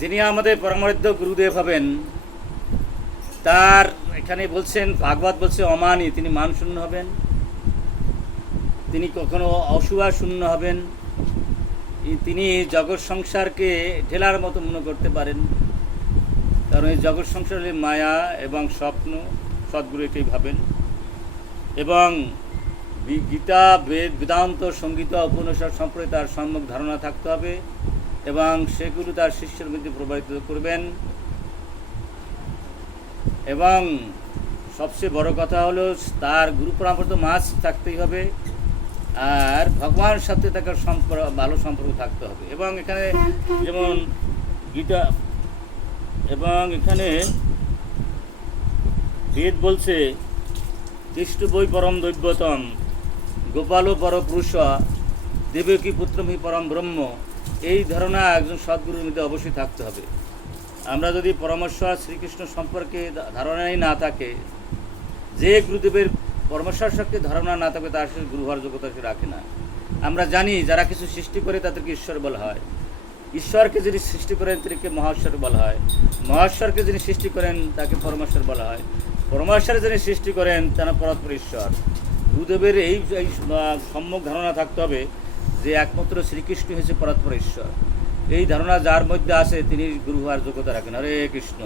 যিনি আমাদের পরমারাধ্য গুরুদেব হবেন, তার এখানে বলছেন, ভাগবত বলছে, অমানি, তিনি মান শূন্য হবেন। তিনি কখনো অসুভা শূন্য হবেন। তিনি জগৎ সংসারকে ঢেলার মতো মনে করতে পারেন। কারণ এই জগৎ সংসার মায়া এবং স্বপ্ন, সদ্গুরু এটাই ভাবেন। এবং গীতা, বেদ, বেদান্ত, সংগীত, উপনিষদ সম্পর্কে তার সম্যক ধারণা থাকতে হবে। এবং সেগুলো তার শিষ্যের মধ্যে প্রবাহিত করবেন। এবং সবচেয়ে বড় কথা হলো, তার গুরু পরামর্শ মাছ থাকতেই হবে। আর ভগবানের সাথে তাকে সম্পর্ক ভালো সম্পর্ক থাকতে হবে। এবং এখানে যেমন গীতা, এবং এখানে বেদ বলছে কৃষ্ণ বই পরম দৈব্যতম গোপাল পর পুরুষ দেবকী পুত্রমী পরম ব্রহ্ম এই ধারণা একজন সদ্গুরুর মধ্যে অবশ্যই থাকতে হবে। আমরা যদি পরামর্শ শ্রীকৃষ্ণ সম্পর্কে ধারণাই না থাকে, যে গুরুদেবের পরমেশ্বর শক্তি ধারণা না থাকে, তার সে গুরু হওয়ার যোগ্যতা সে রাখে না। আমরা জানি যারা কিছু সৃষ্টি করে তাদেরকে ঈশ্বর বলা হয়। ঈশ্বরকে যিনি সৃষ্টি করেন, তাদেরকে মহেশ্বর বলা হয়। মহেশ্বরকে যিনি সৃষ্টি করেন, তাকে পরমেশ্বর বলা হয়। পরমেশ্বর যিনি সৃষ্টি করেন তারা পরস্পর ঈশ্বর। গুরুদেবের এই সম্যক ধারণা থাকতে হবে। যে একমাত্র শ্রীকৃষ্ণ হয়েছে পরাৎপর ঈশ্বর। এই ধারণা যার মধ্যে আছে, তিনি গুরু হওয়ার যোগ্যতা রাখেন। হরে কৃষ্ণ।